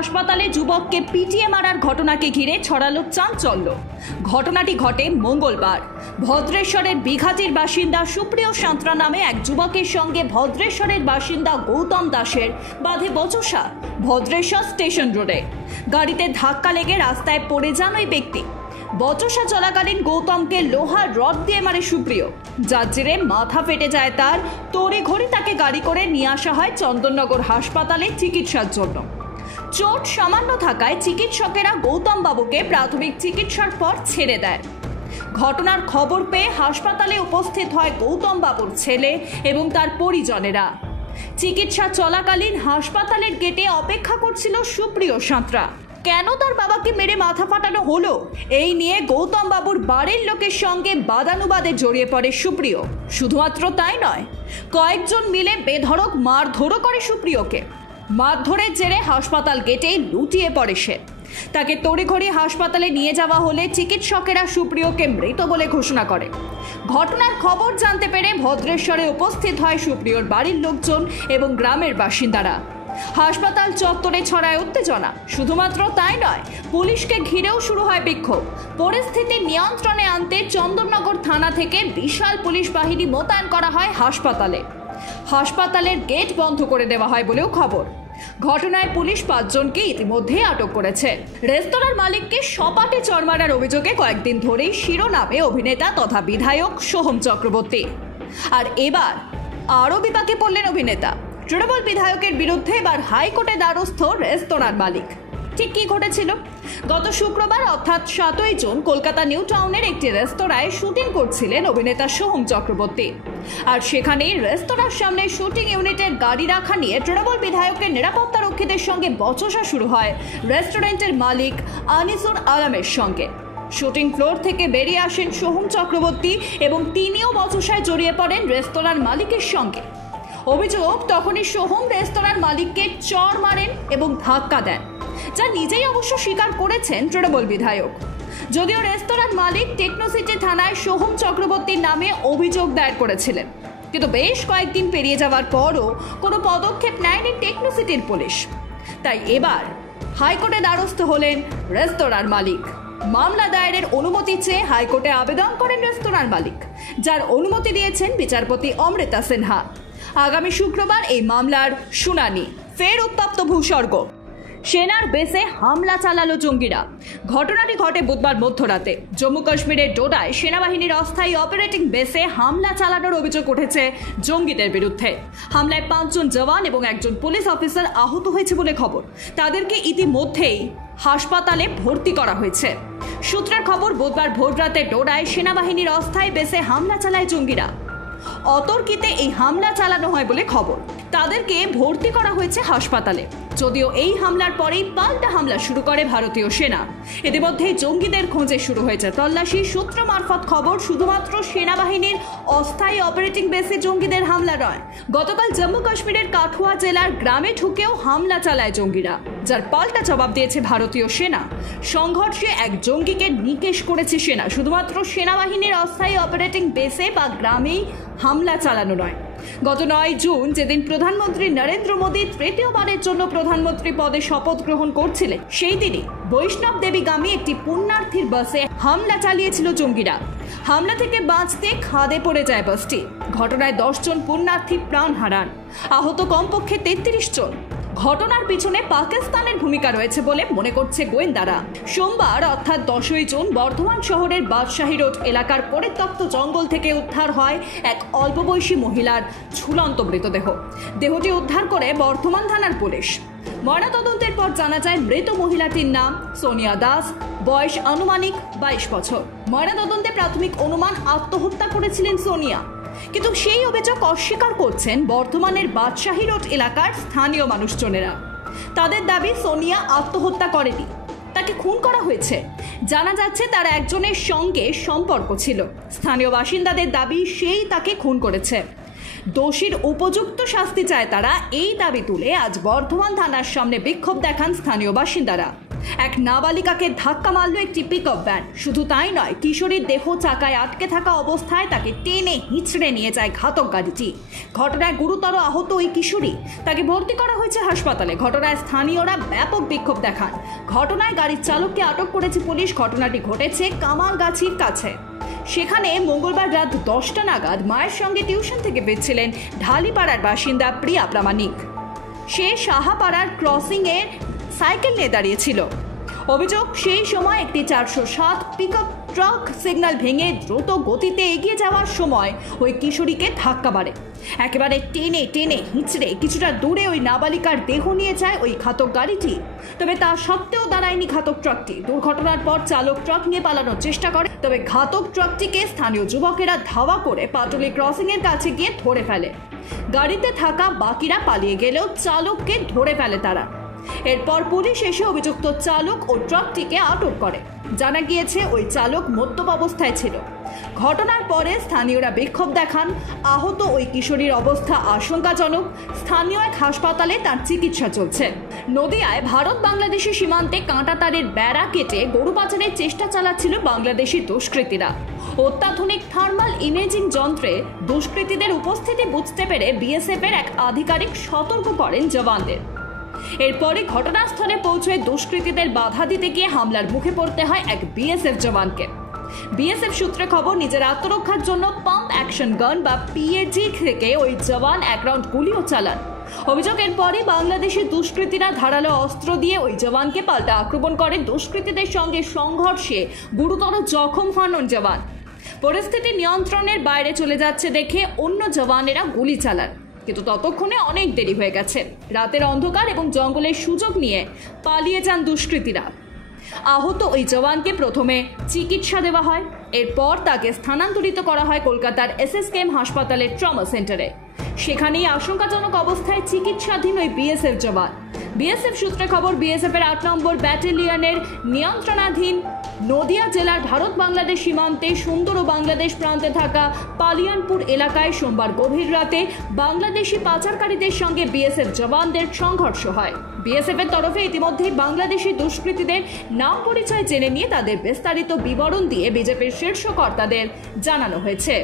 হাসপাতালে যুবককে পিটিয়ে মারার ঘটনাকে ঘিরে ছড়ালো চাঞ্চল্য। ঘটনাটি ঘটে মঙ্গলবার। ভদ্রেশ্বরের বিঘাটির বাসিন্দা সুপ্রিয় সাঁতরা নামে এক যুবকের সঙ্গে ভদ্রেশ্বরের বাসিন্দা গৌতম দাসের বাঁধে বচসা ভদ্রেশ্বর স্টেশন রোডে। গাড়িতে ধাক্কা লেগে রাস্তায় পড়ে যান ওই ব্যক্তি। বচসা চলাকালীন গৌতমকে লোহার রড দিয়ে মারে সুপ্রিয়, যার জেরে মাথা ফেটে যায় তার। তড়িঘড়ি তাকে গাড়ি করে নিয়ে আসা হয় চন্দননগর হাসপাতালে চিকিৎসার জন্য। চোট সামান্য থাকায় চিকিৎসকেরা গৌতম বাবুকে প্রাথমিক চিকিৎসার পর ছেড়ে দেয়। ঘটনার খবর পেয়ে হাসপাতালে উপস্থিত হয় গৌতম বাবুর ছেলে এবং তার পরিজনেরা। চিকিৎসা চলাকালীন হাসপাতালের গেটে অপেক্ষা করছিল সুপ্রিয় সাঁতরা। কেন তার বাবাকে মেরে মাথা ফাটানো হলো, এই নিয়ে গৌতম বাবুর বাড়ির লোকের সঙ্গে বাদানুবাদে জড়িয়ে পড়ে সুপ্রিয়। শুধুমাত্র তাই নয়, কয়েকজন মিলে বেধড়ক মারধরও করে সুপ্রিয়কে। মারধরের জেরে হাসপাতাল গেটেই লুটিয়ে পড়ে সে। তাকে তড়িঘড়ি হাসপাতালে নিয়ে যাওয়া হলে চিকিৎসকেরা সুপ্রিয়কে মৃত বলে ঘোষণা করে। ঘটনার খবর জানতে পেরে ভদ্রেশ্বরে উপস্থিত হয় সুপ্রিয়র বাড়ির লোকজন এবং গ্রামের বাসিন্দারা। হাসপাতাল চত্বরে ছড়ায় উত্তেজনা। শুধুমাত্র তাই নয়, পুলিশকে ঘিরেও শুরু হয় বিক্ষোভ। পরিস্থিতি নিয়ন্ত্রণে আনতে চন্দননগর থানা থেকে বিশাল পুলিশ বাহিনী মোতায়েন করা হয় হাসপাতালে। হাসপাতালের গেট বন্ধ করে দেওয়া হয় বলেও খবর। ঘটনায় পুলিশ 5 জনকে ইতিমধ্যে আটক করেছে। রেস্তোরাঁর মালিককে সপাটে চড় মারার অভিযোগে কয়েকদিন ধরেই শিরোনামে অভিনেতা তথা বিধায়ক সোহম চক্রবর্তী। আর এবার আরও বিপাকে পড়লেন অভিনেতা। তৃণমূল বিধায়কের বিরুদ্ধে এবার হাইকোর্টে দ্বারস্থ রেস্তোরাঁর মালিক। ঠিক কি ঘটেছিল? গত শুক্রবার অর্থাৎ 7ই জুন কলকাতা নিউ টাউনের একটি রেস্তোরাঁয় শুটিং করছিলেন অভিনেতা সোহম চক্রবর্তী। আর সেখানেই রেস্তোরাঁর সামনে শুটিং ইউনিটের গাড়ি রাখা নিয়ে তৃণমূল বিধায়কের নিরাপত্তা রক্ষীদের সঙ্গে বচসা শুরু হয় রেস্টুরেন্টের মালিক আনিসুর আলমের সঙ্গে। শুটিং ফ্লোর থেকে বেরিয়ে আসেন সোহম চক্রবর্তী এবং তিনিও বচসায় জড়িয়ে পড়েন রেস্তোরাঁর মালিকের সঙ্গে। অভিযোগ, তখনই সোহম রেস্তোরাঁর মালিককে চড় মারেন এবং ধাক্কা দেন, যা নিজেই অবশ্য স্বীকার করেছেন তৃণমূল বিধায়ক। যদিও রেস্তোরাঁর মালিক টেকনোসিটি থানায় সোহম চক্রবর্তীর নামে অভিযোগ দায়ের করেছিলেন, কিন্তু বেশ কয়েকদিন পেরিয়ে যাওয়ার পরও কোনো পদক্ষেপ নেয়নি টেকনোসিটির পুলিশ। তাই এবার হাইকোর্টে দ্বারস্থ হলেন রেস্তোরাঁর মালিক। মামলা দায়েরের অনুমতি চেয়ে হাইকোর্টে আবেদন করেন রেস্তোরাঁর মালিক, যার অনুমতি দিয়েছেন বিচারপতি অমৃতা সিনহা। আগামী শুক্রবার এই মামলার শুনানি। ফের উত্তপ্ত ভূস্বর্গ। সেনার বেসে হামলা চালালো জঙ্গিরা। ঘটনাটি ঘটে বুধবার মধ্যরাতে। জম্মু কাশ্মীরের ডোডায় সেনাবাহিনীর অস্থায়ী অপারেটিং বেসে হামলা চালানোর অভিযোগ উঠেছে জঙ্গিদের বিরুদ্ধে। হামলায় 5 জন জওয়ান এবং 1 জন পুলিশ অফিসার আহত হয়েছে বলে খবর। তাদেরকে ইতিমধ্যেই হাসপাতালে ভর্তি করা হয়েছে। সূত্রের খবর, বুধবার ভোররাতে ডোডায় সেনাবাহিনীর অস্থায়ী বেসে হামলা চালায় জঙ্গিরা। অতর্কিতে এই হামলা চালানো হয় বলে খবর। তাদেরকে ভর্তি করা হয়েছে হাসপাতালে। যদিও এই হামলার পরেই পাল্টা হামলা শুরু করে ভারতীয় সেনা। ইতিমধ্যেই জঙ্গিদের খোঁজে শুরু হয়েছে তল্লাশি। সূত্র মারফত খবর, শুধুমাত্র সেনাবাহিনীর অস্থায়ী অপারেটিং বেসে জঙ্গিদের হামলা নয়, গতকাল জম্মু কাশ্মীরের কাঠুয়া জেলার গ্রামে ঢুকেও হামলা চালায় জঙ্গিরা, যার পাল্টা জবাব দিয়েছে ভারতীয় সেনা। সংঘর্ষে এক জঙ্গিকে নিকেশ করেছে সেনা। শুধুমাত্র সেনাবাহিনীর অস্থায়ী অপারেটিং বেসে বা গ্রামেই হামলা চালানো নয়। গত 9 জুন, যেদিন প্রধানমন্ত্রী নরেন্দ্র মোদী তৃতীয়বারের জন্য প্রধানমন্ত্রী পদে শপথ গ্রহণ করছিলেন, সেই দিনই বৈষ্ণব দেবীগামী একটি পুণ্যার্থীর বাসে হামলা চালিয়েছিল জঙ্গিরা। হামলা থেকে বাঁচতে খাদে পড়ে যায় বাসটি। ঘটনায় 10 জন পুণ্যার্থী প্রাণ হারান, আহত কমপক্ষে 33 জন। ঘটনার পিছনে পাকিস্তানের ভূমিকা রয়েছে বলে মনে করছে গোয়েন্দারা। সোমবার অর্থাৎ 10ই জুন বর্ধমান শহরের বাদশাহী রোড এলাকার পরিত্যক্ত জঙ্গল থেকে উদ্ধার হয় এক অল্প বয়সী মহিলার ঝুলন্ত মৃতদেহ। দেহটি উদ্ধার করে বর্ধমান থানার পুলিশ। ময়নাতদন্তের পর জানা যায় মৃত মহিলাটির নাম সোনিয়া দাস, বয়স আনুমানিক 22 বছর। ময়নাতদন্তে প্রাথমিক অনুমান আত্মহত্যা করেছিলেন সোনিয়া, কিন্তু সেই অভিযোগ অস্বীকার করছেন বর্ধমানের বাদশাহী রোড এলাকার স্থানীয় মানুষজনেরা। তাদের দাবি সোনিয়া আত্মহত্যা করেনি, তাকে খুন করা হয়েছে। জানা যাচ্ছে তার একজনের সঙ্গে সম্পর্ক ছিল। স্থানীয় বাসিন্দাদের দাবি সেই তাকে খুন করেছে। দোষীর উপযুক্ত শাস্তি চায় তারা। এই দাবি তুলে আজ বর্ধমান থানার সামনে বিক্ষোভ দেখান স্থানীয় বাসিন্দারা। এক নাবালিকাকে ধাক্কা মারল একটি পিকআপ ভ্যান। শুধু তাই নয়, কিশোরীর দেহ চাকায় আটকে থাকা অবস্থায় তাকে টেনে হিঁচড়ে নিয়ে যায় ঘাতক গাড়িটি। ঘটনায় গুরুতর আহত ওই কিশোরী, তাকে ভর্তি করা হয়েছে হাসপাতালে। ঘটনায় স্থানীয়রা ব্যাপক বিক্ষোভ দেখান। ঘটনায় গাড়ির চালককে আটক করেছে পুলিশ। ঘটনাটি ঘটেছে কামালগাছির কাছে। সেখানে মঙ্গলবার রাত 10টা নাগাদ মায়ের সঙ্গে টিউশন থেকে ফিরছিলেন ঢালিপাড়ার বাসিন্দা প্রিয়া প্রামাণিক। সে সাহাপাড়ার ক্রসিংয়ে সাইকেল নিয়ে দাঁড়িয়েছিল। অভিযোগ, সেই সময় একটি 407 পিকআপ ট্রাক সিগন্যাল ভেঙে দ্রুত গতিতে এগিয়ে যাওয়ার সময় ওই কিশোরীকে ধাক্কা মারে। একেবারে টেনে টেনে হিঁচড়ে কিছুটা দূরে ওই নাবালিকার দেহ নিয়ে যায় ওই ঘাতক গাড়িটি। তবে তা সত্ত্বেও দাঁড়ায়নি ঘাতক ট্রাকটি। দুর্ঘটনার পর চালক ট্রাক নিয়ে পালানোর চেষ্টা করে, তবে ঘাতক ট্রাকটিকে স্থানীয় যুবকেরা ধাওয়া করে পাটুলি ক্রসিংয়ের কাছে গিয়ে ধরে ফেলে। গাড়িতে থাকা বাকিরা পালিয়ে গেলেও চালককে ধরে ফেলে তারা। এরপর পুলিশ এসে অভিযুক্ত চালক ও ট্রাকটিকে আটক করে। জানা গিয়েছে ওই চালক মদ্যপ অবস্থায় ছিল। ঘটনার পরে স্থানীয়রা বিক্ষোভ দেখান। আহত ওই কিশোরীর অবস্থা আশঙ্কাজনক। স্থানীয় এক হাসপাতালে তার চিকিৎসা চলছে। নদিয়ায় ভারত বাংলাদেশি সীমান্তে কাঁটাতারের বেড়া কেটে গরু পাচারের চেষ্টা চালাচ্ছিল বাংলাদেশি দুষ্কৃতীরা। অত্যাধুনিক থার্মাল ইমেজিং যন্ত্রে দুষ্কৃতীদের উপস্থিতি বুঝতে পেরে বিএসএফ এর এক আধিকারিক সতর্ক করেন জওয়ানদের। এরপরে ঘটনাস্থলে পৌঁছে দুষ্কৃতীদের বাধা দিতে গিয়ে হামলার মুখে পড়তে হয় এক বিএসএফ জওয়ানকে। বিএসএফ সূত্রে খবর, নিজের আত্মরক্ষার জন্য পাম্প অ্যাকশন গান বা পিএজি থেকে ওই জওয়ান এক রাউন্ড গুলিও চালান। অভিযোগের পরে বাংলাদেশি দুষ্কৃতীরা ধারালো অস্ত্র দিয়ে ওই জওয়ানকে পাল্টা আক্রমণ করে। দুষ্কৃতীদের সঙ্গে সংঘর্ষে গুরুতর জখম হন ওই জওয়ান। পরিস্থিতি নিয়ন্ত্রণের বাইরে চলে যাচ্ছে দেখে অন্য জওয়ানেরা গুলি চালান, কিন্তু ততক্ষণে অনেক দেরি হয়ে গেছে। রাতের অন্ধকার এবং জঙ্গলের সুযোগ নিয়ে পালিয়ে যান দুষ্কৃতীরা। আহত ওই জওয়ানকে প্রথমে চিকিৎসা দেওয়া হয়, এরপর তাকে স্থানান্তরিত করা হয় কলকাতার এসএসকেএম হাসপাতালের ট্রমা সেন্টারে। সেখানেই আশঙ্কাজনক অবস্থায় চিকিৎসাধীন ওই বিএসএফ জওয়ান। বিএসএফ সূত্রে খবর, বিএসএফ এর 8 নম্বর ব্যাটালিয়নের নিয়ন্ত্রণাধীন নদিয়া জেলার ভারত বাংলাদেশ সীমান্তে সুন্দর ও বাংলাদেশ প্রান্তে থাকা পালিয়ানপুর এলাকায় সোমবার গভীর রাতে বাংলাদেশি পাচারকারীদের সঙ্গে বিএসএফ জওয়ানদের সংঘর্ষ হয়। বিএসএফ এর তরফে ইতিমধ্যেই বাংলাদেশি দুষ্কৃতীদের নাম পরিচয় জেনে নিয়ে তাদের বিস্তারিত বিবরণ দিয়ে বিজেপির শীর্ষ কর্তাদের জানানো হয়েছে।